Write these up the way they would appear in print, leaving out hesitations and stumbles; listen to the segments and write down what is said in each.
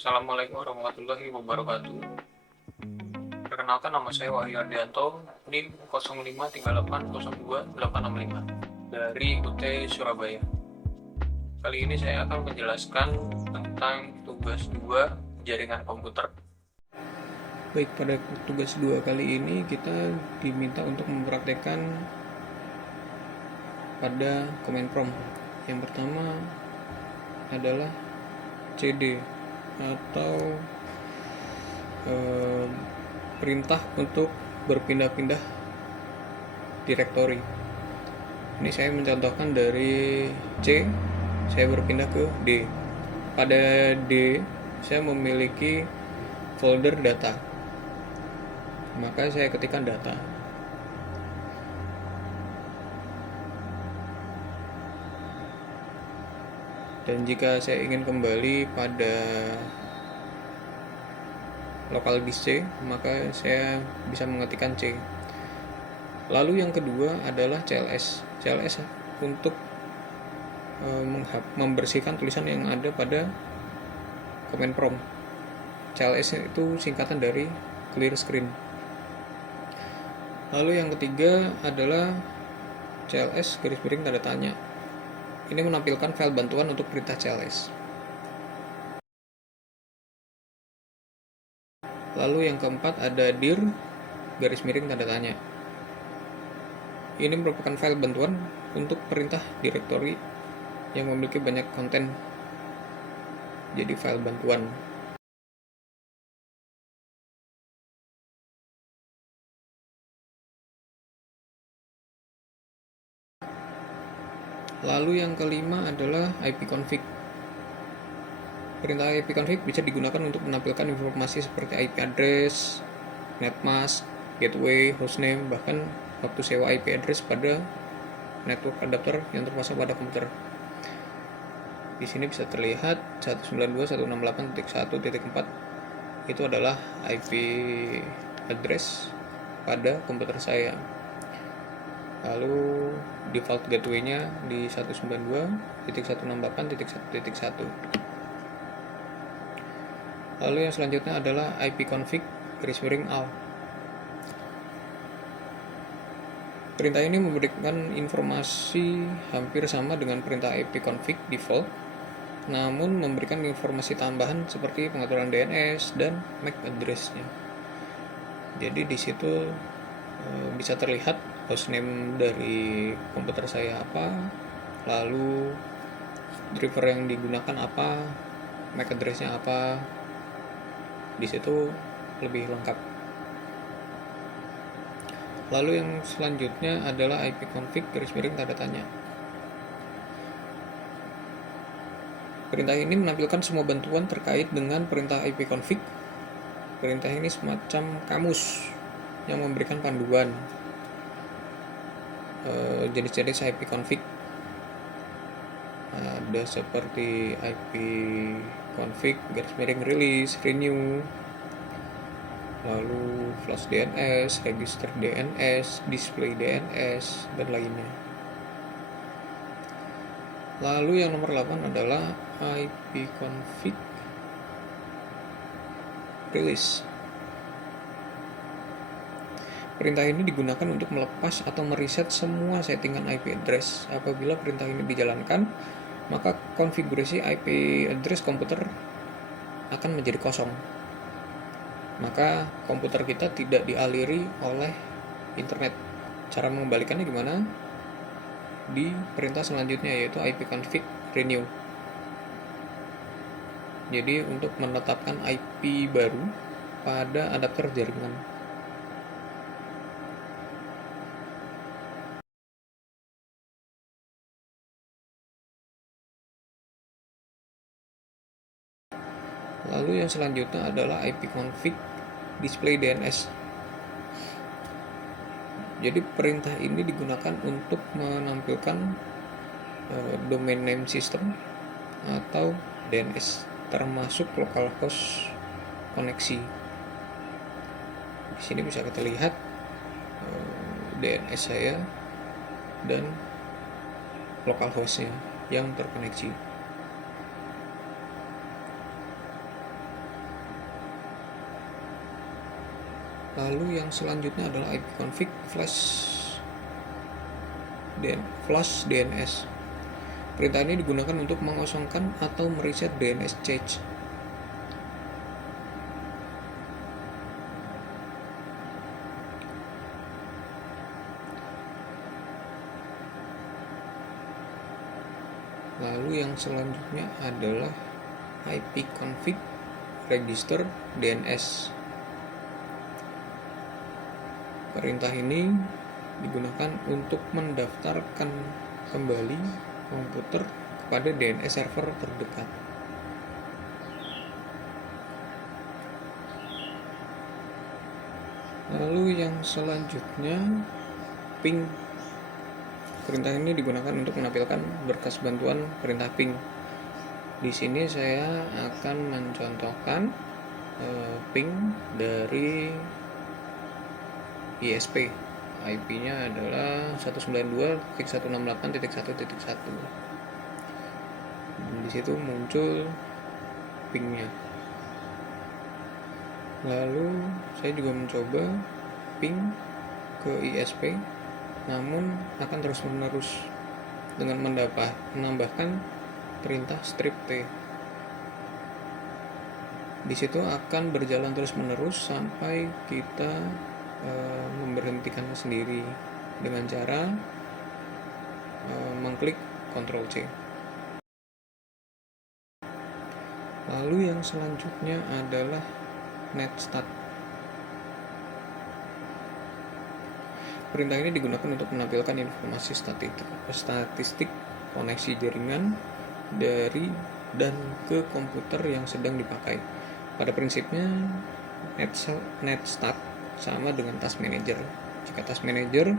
Assalamualaikum warahmatullahi wabarakatuh. Perkenalkan, nama saya Wahyu Ardianto, NIM 0538028865 dari UT Surabaya. Kali ini saya akan menjelaskan tentang tugas 2 jaringan komputer. Baik, pada tugas 2 kali ini kita diminta untuk mempraktekkan pada command prompt. Yang pertama adalah CD atau perintah untuk berpindah-pindah direktori. Ini saya mencontohkan dari C, saya berpindah ke D. Pada D, saya memiliki folder data, maka saya ketikkan data. Dan jika saya ingin kembali pada lokal disk C, maka saya bisa mengetikkan C. Lalu yang kedua adalah CLS. CLS untuk membersihkan tulisan yang ada pada command prompt. CLS itu singkatan dari clear screen. Lalu yang ketiga adalah CLS garis miring tanda tanya. Ini menampilkan file bantuan untuk perintah CLS. Lalu yang keempat ada dir garis miring tanda tanya. Ini merupakan file bantuan untuk perintah direktori yang memiliki banyak konten, jadi file bantuan. Lalu yang kelima adalah ipconfig. Perintah ipconfig bisa digunakan untuk menampilkan informasi seperti IP address, netmask, gateway, hostname, bahkan waktu sewa IP address pada network adapter yang terpasang pada komputer. Di sini bisa terlihat 192.168.1.4 itu adalah IP address pada komputer saya. Lalu default gateway-nya di 192.168.1.1. Lalu yang selanjutnya adalah ipconfig garis miring AL. Perintah ini memberikan informasi hampir sama dengan perintah ipconfig default, namun memberikan informasi tambahan seperti pengaturan DNS dan MAC address-nya. Jadi di situ bisa terlihat hostname dari komputer saya apa, lalu driver yang digunakan apa, MAC address-nya apa. Di situ lebih lengkap. Lalu yang selanjutnya adalah ipconfig garis miring tanda tanya. Perintah ini menampilkan semua bantuan terkait dengan perintah ipconfig. Perintah ini semacam kamus yang memberikan panduan jenis-jenis ipconfig. Ada seperti ipconfig garis miring release, renew, lalu flash DNS, register DNS, display DNS, dan lainnya. Lalu yang nomor 8 adalah ipconfig release. Perintah ini digunakan untuk melepas atau mereset semua settingan IP address. Apabila perintah ini dijalankan, maka konfigurasi IP address komputer akan menjadi kosong. Maka komputer kita tidak dialiri oleh internet. Cara mengembalikannya gimana? Di perintah selanjutnya, yaitu ipconfig renew. Jadi untuk menetapkan IP baru pada adapter jaringan. Lalu yang selanjutnya adalah ipconfig display DNS. Jadi perintah ini digunakan untuk menampilkan domain name system atau DNS, termasuk localhost koneksi. Di sini bisa kita lihat DNS saya dan localhostnya yang terkoneksi. Lalu yang selanjutnya adalah ipconfig flush DNS. Perintah ini digunakan untuk mengosongkan atau mereset DNS cache. Lalu yang selanjutnya adalah ipconfig register DNS. Perintah ini digunakan untuk mendaftarkan kembali komputer kepada DNS server terdekat. Lalu yang selanjutnya ping. Perintah ini digunakan untuk menampilkan berkas bantuan perintah ping. Di sini saya akan mencontohkan ping dari ISP. IP-nya adalah 192.168.1.1. Di situ muncul ping-nya. Lalu saya juga mencoba ping ke ISP, namun akan terus-menerus dengan menambahkan perintah strip T. Di situ akan berjalan terus-menerus sampai kita memberhentikannya sendiri dengan cara mengklik Ctrl C. Lalu yang selanjutnya adalah netstat. Perintah ini digunakan untuk menampilkan informasi statistik koneksi jaringan dari dan ke komputer yang sedang dipakai. Pada prinsipnya, netstat sama dengan task manager. Jika task manager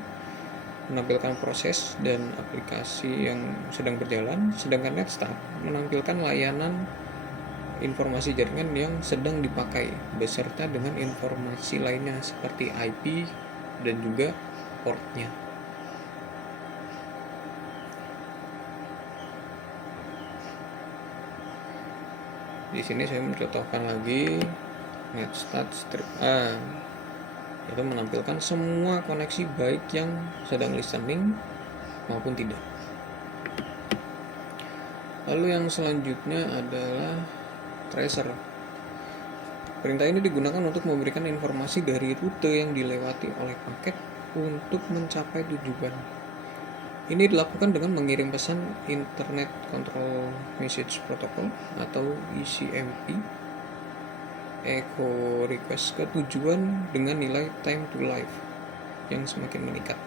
menampilkan proses dan aplikasi yang sedang berjalan, sedangkan netstat menampilkan layanan informasi jaringan yang sedang dipakai beserta dengan informasi lainnya seperti IP dan juga portnya. Di sini saya mencontohkan lagi netstat strip A, itu menampilkan semua koneksi baik yang sedang listening maupun tidak. Lalu yang selanjutnya adalah tracer. Perintah ini digunakan untuk memberikan informasi dari rute yang dilewati oleh paket untuk mencapai tujuan. Ini dilakukan dengan mengirim pesan Internet Control Message Protocol atau ECMP echo request ke tujuan dengan nilai time to live yang semakin meningkat.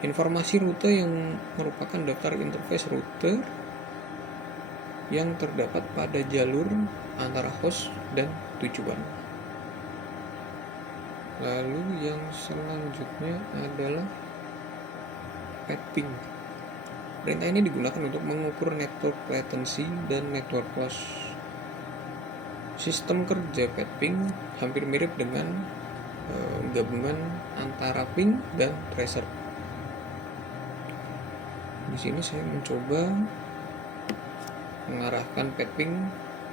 Informasi rute yang merupakan daftar interface router yang terdapat pada jalur antara host dan tujuan. Lalu yang selanjutnya adalah ping. Perintah ini digunakan untuk mengukur network latency dan network loss. Sistem kerja ping hampir mirip dengan gabungan antara ping dan tracer. Di sini saya mencoba mengarahkan ping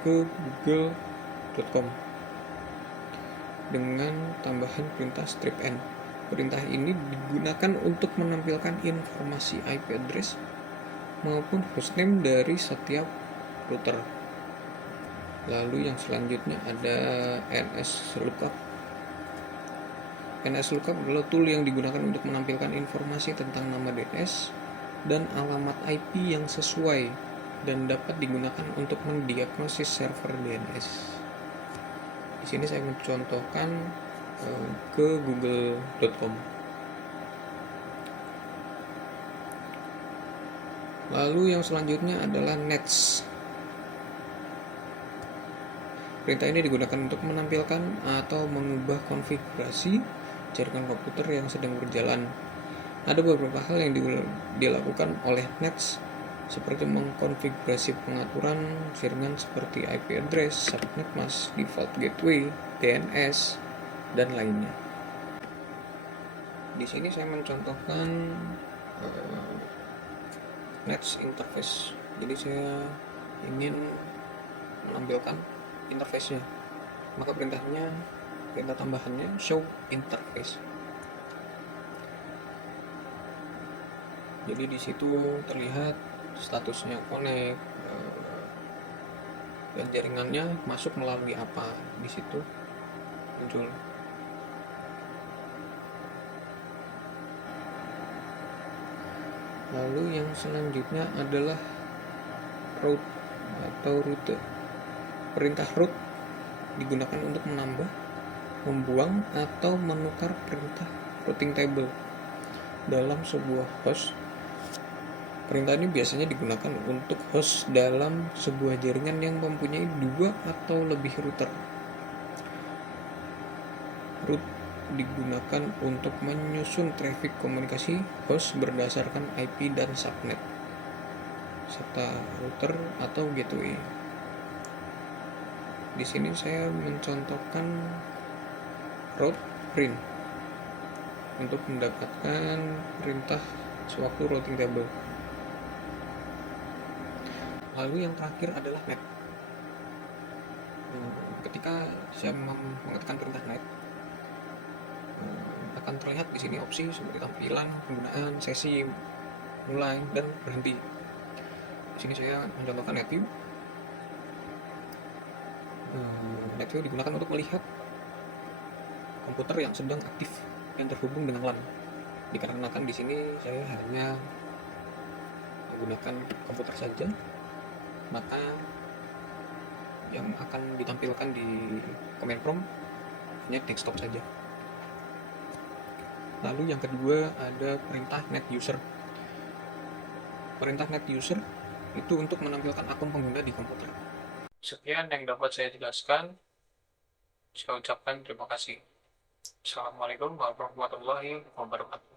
ke google.com dengan tambahan perintah strip n. Perintah ini digunakan untuk menampilkan informasi IP address maupun hostname dari setiap router. Lalu yang selanjutnya ada NSLookup. NSLookup adalah tool yang digunakan untuk menampilkan informasi tentang nama DNS dan alamat IP yang sesuai dan dapat digunakan untuk mendiagnosis server DNS. Di sini saya mencontohkan ke google.com. Lalu yang selanjutnya adalah nets. Perintah ini digunakan untuk menampilkan atau mengubah konfigurasi jaringan komputer yang sedang berjalan. Ada beberapa hal yang dilakukan oleh nets seperti mengkonfigurasi pengaturan jaringan seperti IP address, subnet mask, default gateway, DNS, dan lainnya. Di sini saya mencontohkan nets interface. Jadi saya ingin menampilkan interface-nya. Maka perintahnya perintah tambahannya show interface. Jadi di situ terlihat statusnya connect, dan jaringannya masuk melalui apa, di situ muncul. Lalu yang selanjutnya adalah route atau rute. Perintah route digunakan untuk menambah, membuang, atau menukar perintah routing table dalam sebuah host. Perintah ini biasanya digunakan untuk host dalam sebuah jaringan yang mempunyai 2 atau lebih router. Route digunakan untuk menyusun traffic komunikasi host berdasarkan IP dan subnet, serta router atau gateway. Di sini saya mencontohkan route print untuk mendapatkan perintah sewaktu routing table. Lalu yang terakhir adalah net. Ketika saya mengatakan perintah net, akan terlihat di sini opsi seperti tampilan, penggunaan, sesi, mulai, dan berhenti. Di sini saya mencontohkan NetView. NetView digunakan untuk melihat komputer yang sedang aktif yang terhubung dengan LAN. Dikarenakan di sini saya hanya menggunakan komputer saja, maka yang akan ditampilkan di command prompt hanya desktop saja. Lalu yang kedua ada perintah net user. Perintah net user itu untuk menampilkan akun pengguna di komputer. Sekian yang dapat saya jelaskan. Saya ucapkan terima kasih. Assalamualaikum warahmatullahi wabarakatuh.